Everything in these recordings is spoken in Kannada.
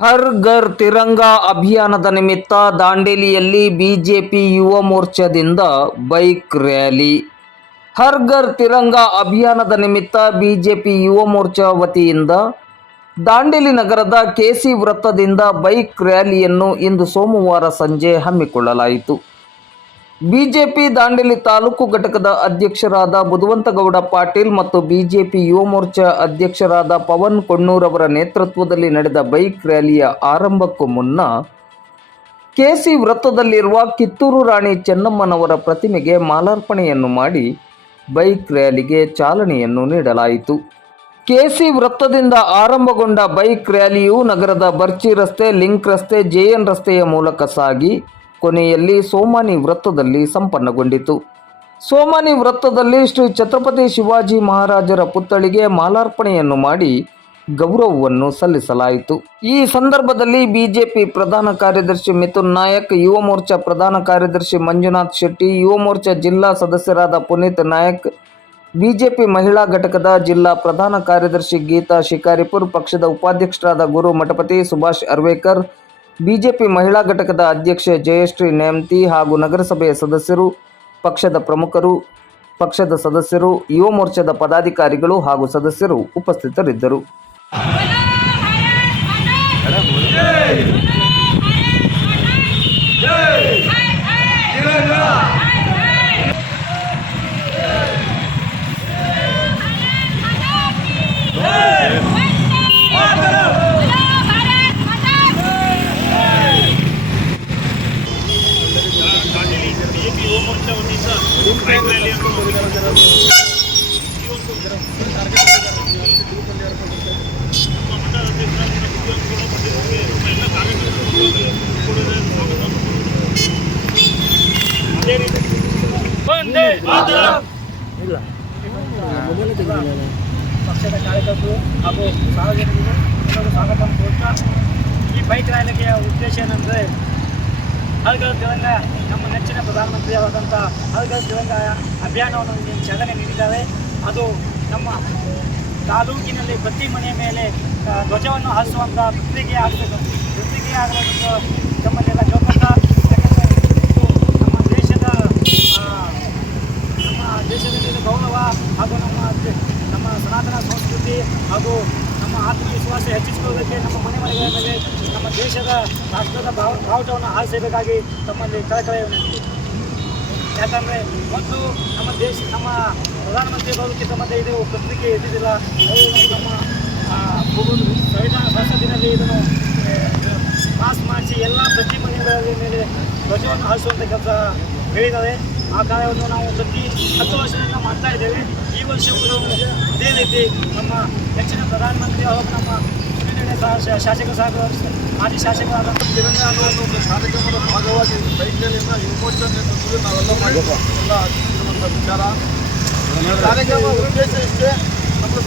ಹರ್ ಘರ್ ತಿರಂಗಾ ಅಭಿಯಾನದ ನಿಮಿತ್ತ ದಾಂಡೇಲಿಯಲ್ಲಿ ಬಿಜೆಪಿ ಯುವ ಮೋರ್ಚಾದಿಂದ ಬೈಕ್ ರ್ಯಾಲಿ. ಹರ್ ಘರ್ ತಿರಂಗಾ ಅಭಿಯಾನದ ನಿಮಿತ್ತ ಬಿಜೆಪಿ ಯುವ ಮೋರ್ಚಾ ವತಿಯಿಂದ ದಾಂಡೇಲಿ ನಗರದ ಕೆಸಿ ವೃತ್ತದಿಂದ ಬೈಕ್ ರ್ಯಾಲಿಯನ್ನು ಇಂದು ಸೋಮವಾರ ಸಂಜೆ ಹಮ್ಮಿಕೊಳ್ಳಲಾಯಿತು. ಬಿಜೆಪಿ ದಾಂಡೇಲಿ ತಾಲೂಕು ಘಟಕದ ಅಧ್ಯಕ್ಷರಾದ ಬುಧವಂತಗೌಡ ಪಾಟೀಲ್ ಮತ್ತು ಬಿಜೆಪಿ ಯುವ ಮೋರ್ಚಾ ಅಧ್ಯಕ್ಷರಾದ ಪವನ್ ಕೊಣ್ಣೂರವರ ನೇತೃತ್ವದಲ್ಲಿ ನಡೆದ ಬೈಕ್ ರ್ಯಾಲಿಯ ಆರಂಭಕ್ಕೂ ಮುನ್ನ ಕೆಸಿ ವೃತ್ತದಲ್ಲಿರುವ ಕಿತ್ತೂರು ರಾಣಿ ಚೆನ್ನಮ್ಮನವರ ಪ್ರತಿಮೆಗೆ ಮಾಲಾರ್ಪಣೆಯನ್ನು ಮಾಡಿ ಬೈಕ್ ರ್ಯಾಲಿಗೆ ಚಾಲನೆಯನ್ನು ನೀಡಲಾಯಿತು. ಕೆಸಿ ವೃತ್ತದಿಂದ ಆರಂಭಗೊಂಡ ಬೈಕ್ ರ್ಯಾಲಿಯು ನಗರದ ಬರ್ಚಿ ರಸ್ತೆ, ಲಿಂಕ್ ರಸ್ತೆ ಜೆಎನ್ ರಸ್ತೆಯ ಮೂಲಕ ಸಾಗಿ ಕೊನೆಯಲ್ಲಿ ಸೋಮಾನಿ ವೃತ್ತದಲ್ಲಿ ಸಂಪನ್ನಗೊಂಡಿತು. ಸೋಮಾನಿ ವೃತ್ತದಲ್ಲಿ ಶ್ರೀ ಛತ್ರಪತಿ ಶಿವಾಜಿ ಮಹಾರಾಜರ ಪುತ್ಥಳಿಗೆ ಮಾಲಾರ್ಪಣೆಯನ್ನು ಮಾಡಿ ಗೌರವವನ್ನು ಸಲ್ಲಿಸಲಾಯಿತು. ಈ ಸಂದರ್ಭದಲ್ಲಿ ಬಿಜೆಪಿ ಪ್ರಧಾನ ಕಾರ್ಯದರ್ಶಿ ಮಿಥುನ್ ನಾಯಕ್, ಯುವ ಮೋರ್ಚಾ ಪ್ರಧಾನ ಕಾರ್ಯದರ್ಶಿ ಮಂಜುನಾಥ್ ಶೆಟ್ಟಿ, ಯುವ ಮೋರ್ಚಾ ಜಿಲ್ಲಾ ಸದಸ್ಯರಾದ ಪುನೀತ್ ನಾಯಕ್, ಬಿಜೆಪಿ ಮಹಿಳಾ ಘಟಕದ ಜಿಲ್ಲಾ ಪ್ರಧಾನ ಕಾರ್ಯದರ್ಶಿ ಗೀತಾ ಶಿಕಾರಿಪುರ್, ಪಕ್ಷದ ಉಪಾಧ್ಯಕ್ಷರಾದ ಗುರು ಮಠಪತಿ ಸುಭಾಷ್ ಅರ್ವೇಕರ್ ಬಿಜೆಪಿ ಮಹಿಳಾ ಘಟಕದ ಅಧ್ಯಕ್ಷೆ ಜಯಶ್ರೀ ನೇಮತಿ ಹಾಗೂ ನಗರಸಭೆಯ ಸದಸ್ಯರು, ಪಕ್ಷದ ಪ್ರಮುಖರು, ಪಕ್ಷದ ಸದಸ್ಯರು, ಯುವ ಮೋರ್ಚಾದ ಪದಾಧಿಕಾರಿಗಳು ಹಾಗೂ ಸದಸ್ಯರು ಉಪಸ್ಥಿತರಿದ್ದರು ದಾಂಡೇಲಿ ಬಿಜೆಪಿ ಯುವ ಮೋರ್ಚಾ ವತಿಯಿಂದ ಬೈಕ್ ರ್ಯಾಲಿಯನ್ನು ಈ ಒಂದು ನಮ್ಮ ಮಂಡಲ ಅಧ್ಯಕ್ಷರಾದ ಬುದ್ಧಿವಂತಗೌಡ ಬಂದಿದ್ದಕ್ಕೆ ನಮ್ಮ ಎಲ್ಲ ಕಾರ್ಯಕರ್ತರು ಕೂಡ ಸ್ವಾಗತ ಅದೇ ರೀತಿ ವಂದೇ ಮಾತರಂ. ಪಕ್ಷದ ಕಾರ್ಯಕರ್ತರು ಹಾಗೂ ಸಾರ್ವಜನಿಕರು ಎಲ್ಲರೂ ಸ್ವಾಗತ ಕೋರ್ತಾ ಈ ಬೈಕ್ ರ್ಯಾಲಿಗೆ ಉದ್ದೇಶ ಏನಂದರೆ ಹಲ್ಗಲ್ ತಿರಂಗ ನಮ್ಮ ನೆಚ್ಚಿನ ಪ್ರಧಾನಮಂತ್ರಿಯಾದಂಥ ಹಲ್ಗಲ್ ತಿರಂಗ ಅಭಿಯಾನವನ್ನು ಚಾಲನೆ ನೀಡಿದ್ದಾರೆ. ಅದು ನಮ್ಮ ತಾಲೂಕಿನಲ್ಲಿ ಪ್ರತಿ ಮನೆಯ ಮೇಲೆ ಧ್ವಜವನ್ನು ಹಾರಿಸುವಂಥ ಪ್ರತಿಕ್ರಿಯೆ ಆಗಬೇಕು. ಪ್ರತಿಕ್ರಿಯೆ ಆಗಬೇಕು ತಮ್ಮಲ್ಲೆಲ್ಲ ಕೇಳ್ಕೊಂತ ಯಾಕಂದರೆ ಇದು ನಮ್ಮ ದೇಶದ ಆ, ನಮ್ಮ ದೇಶದಲ್ಲಿನ ಗೌರವ ಹಾಗೂ ನಮ್ಮ ದೆ- ನಮ್ಮ ಸನಾತನ ಸಂಸ್ಕೃತಿ ಹಾಗೂ ನಮ್ಮ ಆತ್ಮವಿಶ್ವಾಸ ಹೆಚ್ಚಿಸಿಕೊಳ್ಳೋದಕ್ಕೆ ನಮ್ಮ ಮನೆ ಮನೆಗಳ ಮೇಲೆ ನಮ್ಮ ದೇಶದ ರಾಷ್ಟ್ರದ ಭಾವ ಭಾವಟವನ್ನು ಆರಿಸಬೇಕಾಗಿ ತಮ್ಮಲ್ಲಿ ಕಳಕಳಿ ವಿನಂತಿ ಯಾಕಂದರೆ ಮೊದಲು ನಮ್ಮ ದೇಶ, ನಮ್ಮ ಪ್ರಧಾನಮಂತ್ರಿ ಬರೋದಕ್ಕೆ ಸಂಬಂಧ ಇದು ಪತ್ರಿಕೆ ಎದ್ದಿದ್ದಿಲ್ಲ. ಅವರು ನಮ್ಮ ಸಂವಿಧಾನ ಸಂಸತ್ತಿನಲ್ಲಿ ಇದನ್ನು ಪಾಸ್ ಮಾಡಿಸಿ ಎಲ್ಲ ಪ್ರತಿ ಮನೆಗಳಲ್ಲಿ ಮೇಲೆ ಧ್ವಜವನ್ನು ಹಾರಿಸುವಂಥ ಕೆಲಸ ಹೇಳಿದ್ದಾರೆ. ಆ ಕಾರ್ಯವನ್ನು ನಾವು ಪ್ರತಿ ಹತ್ತು ವರ್ಷದಿಂದ ಮಾಡ್ತಾ ಇದ್ದೇವೆ. ಈ ವರ್ಷ ಕೂಡ ಅದೇ ರೀತಿ ನಮ್ಮ ಹೆಚ್ಚಿನ ಪ್ರಧಾನಮಂತ್ರಿ ಹಾಗೂ ನಮ್ಮ ಸಹ ಮಾಜಿ ಶಾಸಕರಾದ ಅನ್ನೋ ಒಂದು ಕಾರ್ಯಕ್ರಮದ ಭಾಗವಾಗಿ ನಾವೆಲ್ಲ ಎಲ್ಲ ಆಗಿರುವಂಥ ವಿಚಾರ. ಈ ಕಾರ್ಯಕ್ರಮ ಉದ್ದೇಶ ಇಷ್ಟೇ.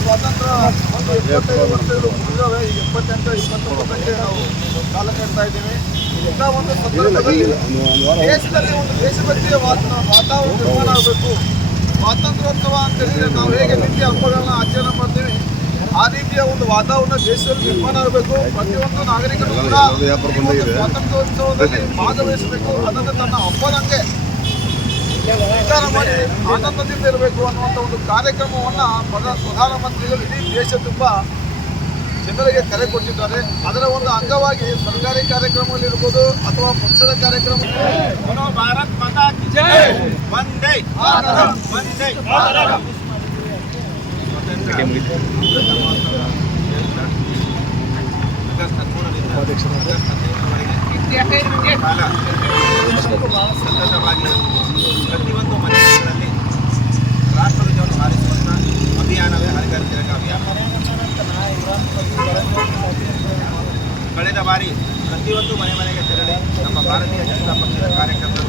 ಸ್ವಾತಂತ್ರ್ಯ ಒಂದು ಎಪ್ಪತ್ತೈದು ವರ್ಷಗಳು ಮುಗಿದವೆ ಈಗ ಎಪ್ಪತ್ತೆಂಟು ಇಪ್ಪತ್ತೊಂಬತ್ತಕ್ಕೆ ನಾವು ಕಾಲ ಕಟ್ತಾ ಇದ್ದೀವಿ. ಇಂಥ ಒಂದು ಸಂದರ್ಭದಲ್ಲಿ ದೇಶದಲ್ಲಿ ಒಂದು ದೇಶಭಕ್ತಿಯ ವಾತಾವರಣ ನಿರ್ಮಾಣ ಆಗಬೇಕು. ಸ್ವಾತಂತ್ರ್ಯೋತ್ಸವ ಅಂತ ಹೇಳಿದ್ರೆ ನಾವು ಹೇಗೆ ನಿತ್ಯ ಹಬ್ಬಗಳನ್ನ ಆಚರಣೆ ಮಾಡ್ತೀವಿ? ಒಂದು ವಾತಾವರಣ ದೇಶದಲ್ಲಿ ನಿರ್ಮಾಣ ಆಗಬೇಕು. ಪ್ರತಿಯೊಂದು ನಾಗರಿಕರು ಕೂಡ ಸ್ವಾತಂತ್ರ್ಯೋತ್ಸವದಲ್ಲಿ ಭಾಗವಹಿಸಬೇಕು. ಅದನ್ನು ತನ್ನ ಅಪ್ಪನಂಗೆ ವಿಚಾರ ಮಾಡಿ ಆನಂದದಿಂದ ಇರಬೇಕು ಅನ್ನುವಂಥ ಒಂದು ಕಾರ್ಯಕ್ರಮವನ್ನು ಪ್ರಧಾನಮಂತ್ರಿಗಳು ಇಡೀ ದೇಶ ತುಂಬ ಜನರಿಗೆ ಕರೆ ಕೊಟ್ಟಿದ್ದಾರೆ. ಅದರ ಒಂದು ಅಂಗವಾಗಿ ಸರ್ಕಾರಿ ಕಾರ್ಯಕ್ರಮಗಳಿರ್ಬೋದು ಅಥವಾ ಪಕ್ಷದ ಕಾರ್ಯಕ್ರಮ ಭಾರತ್ ಮಾತಾ ಜೈ! ಸೆಕೆಂಡ್ ಮುಗಿತು ಸತತವಾಗಿ ಪ್ರತಿಯೊಂದು ಮನೆಗಳಲ್ಲಿ ರಾಷ್ಟ್ರ ಧ್ವಜವನ್ನು ಹಾರಿಸುವಂಥ ಅಭಿಯಾನವೇ ಹರಿಹರ ತಿರಗ ಅಭಿಯಾನ ಕಳೆದ ಬಾರಿ ಪ್ರತಿಯೊಂದು ಮನೆ ಮನೆಗೆ ತೆರಳಿ ನಮ್ಮ ಭಾರತೀಯ ಜನತಾ ಪಕ್ಷದ ಕಾರ್ಯಕರ್ತರು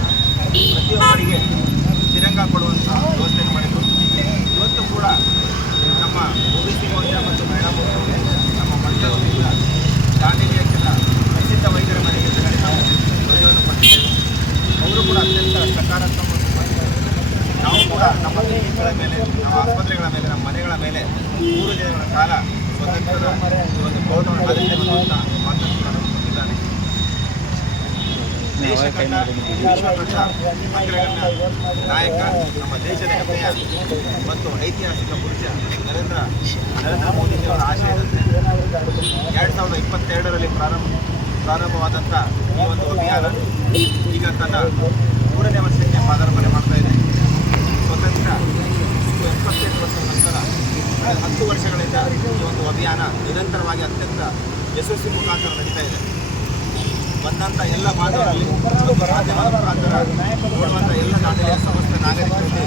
ಪ್ರತಿಯೊಬ್ಬರಿಗೆ ತಿರಂಗ ಕೊಡುವ ಮೇಲೆ ನಮ್ಮ ಆಸ್ಪತ್ರೆಗಳ ಮೇಲೆ ನಮ್ಮ ಮನೆಗಳ ಮೇಲೆ ಮೂರು ದಿನಗಳ ಕಾಲ ಸ್ವತಂತ್ರದ ಒಂದು ಗೌರವವನ್ನು ಆದ್ಯತೆ ಮಾಡುವಂಥ ಮಾತನ್ನು ಕೂಡ ನಾವು ದೇಶ ಕಂಡ ವಿಶ್ವಕಂಡ ಅಗ್ರಗಣ್ಯ ನಾಯಕ ನಮ್ಮ ದೇಶದ ಹೆಮ್ಮೆಯ ಮತ್ತು ಐತಿಹಾಸಿಕ ಪುರುಷ ನರೇಂದ್ರ ನರೇಂದ್ರ ಮೋದಿಜಿಯವರ ಆಶಯದಂತೆ ಎರಡು ಸಾವಿರದ ಇಪ್ಪತ್ತೆರಡರಲ್ಲಿ ಪ್ರಾರಂಭ ಪ್ರಾರಂಭವಾದಂಥ ಈ ಒಂದು ಅಭಿಯಾನ ಈಗ ತನ್ನ ಮೂರನೇ ವರ್ಷಕ್ಕೆ ಪಾದಾರ್ಪಣೆ ಮಾಡ್ತಾ ಇದೆ ಸ್ವತಂತ್ರ ಇದು ಎಪ್ಪತ್ತೆಂಟು ವರ್ಷದ ನಂತರ ಕಳೆದ ಹತ್ತು ವರ್ಷಗಳಿಂದ ಈ ಒಂದು ಅಭಿಯಾನ ನಿರಂತರವಾಗಿ ಅತ್ಯಂತ ಯಶಸ್ವಿ ಮುಖಾಂತರ ನಡೀತಾ ಇದೆ ಬಂದಂಥ ಎಲ್ಲ ಮುಖಾಂತರ ನೋಡುವಂಥ ಎಲ್ಲ ದಾಂಡೇಲಿಯ ಸಮಸ್ತ ನಾಗರಿಕರಲ್ಲಿ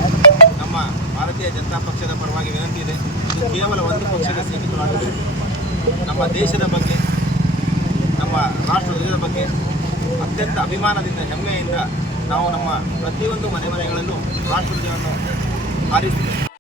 ನಮ್ಮ ಭಾರತೀಯ ಜನತಾ ಪಕ್ಷದ ಪರವಾಗಿ ವಿನಂತಿ ಇದೆ. ಇದು ಕೇವಲ ಒಂದು ಪಕ್ಷಕ್ಕೆ ಸೀಮಿತವಾಗಿದೆ. ನಮ್ಮ ದೇಶದ ಬಗ್ಗೆ, ನಮ್ಮ ರಾಷ್ಟ್ರದ ಬಗ್ಗೆ ಅತ್ಯಂತ ಅಭಿಮಾನದಿಂದ, ಹೆಮ್ಮೆಯಿಂದ ನಾವು ನಮ್ಮ ಪ್ರತಿಯೊಂದು ಮನೆ ಮನೆಗಳಲ್ಲೂ ರಾಷ್ಟ್ರ ಧ್ವಜವನ್ನು ಹಾರಿಸ್ತೀವಿ